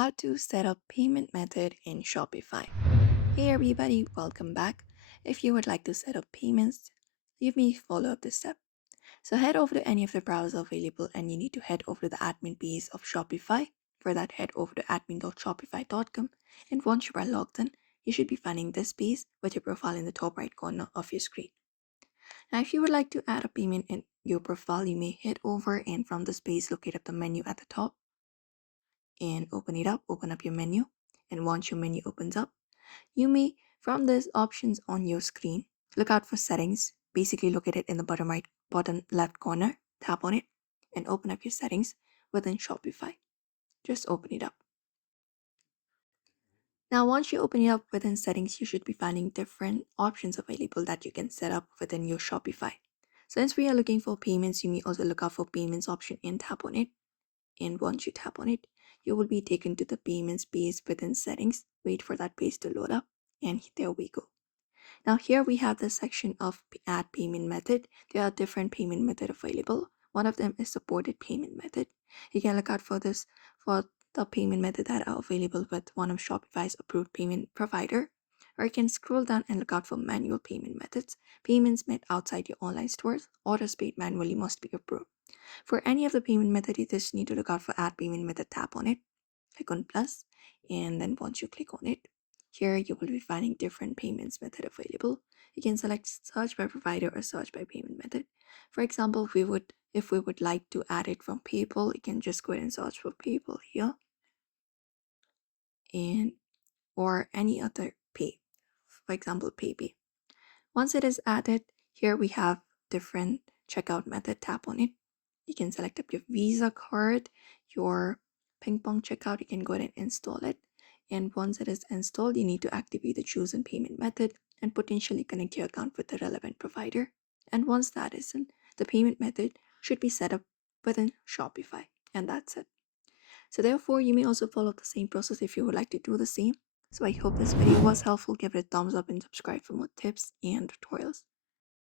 how to set up payment method in Shopify. Hey everybody, welcome back. If you would like to set up payments, you may follow up this step. So head over to any of the browsers available and you need to head over to the admin page of Shopify. For that, head over to admin.shopify.com, and once you are logged in, you should be finding this page with your profile in the top right corner of your screen. Now, if you would like to add a payment in your profile, you may head over and from this page locate up the menu at the top and open up your menu. And once your menu opens up, you may, from these options on your screen, look out for settings, basically located in the bottom left corner. Tap on it and open up your settings within Shopify. Just open it up. Now, once you open it up within settings, you should be finding different options available that you can set up within your Shopify. Since we are looking for payments, you may also look out for payments option and tap on it. And once you tap on it, you will be taken to the payments page within settings. Wait for that page to load up, and there we go. Now here we have the section of add payment method. There are different payment method available. One of them is supported payment method. You can look out for this for the payment method that are available with one of Shopify's approved payment provider. Or you can scroll down and look out for manual payment methods. Payments made outside your online stores. Orders paid manually must be approved. For any of the payment method, you just need to look out for add payment method, tap on it, click on plus, and then once you click on it, here you will be finding different payments method available. You can select search by provider or search by payment method. For example, if we would like to add it from PayPal, you can just go ahead and search for PayPal here and or any other pay. For example, PayPay. Once it is added, here we have different checkout method. Tap on it. You can select up your Visa card, your ping pong checkout. You can go ahead and install it. And once it is installed, you need to activate the chosen payment method and potentially connect your account with the relevant provider. And once that is in, the payment method should be set up within Shopify. And that's it. So therefore, you may also follow the same process if you would like to do the same. So I hope this video was helpful. Give it a thumbs up and subscribe for more tips and tutorials.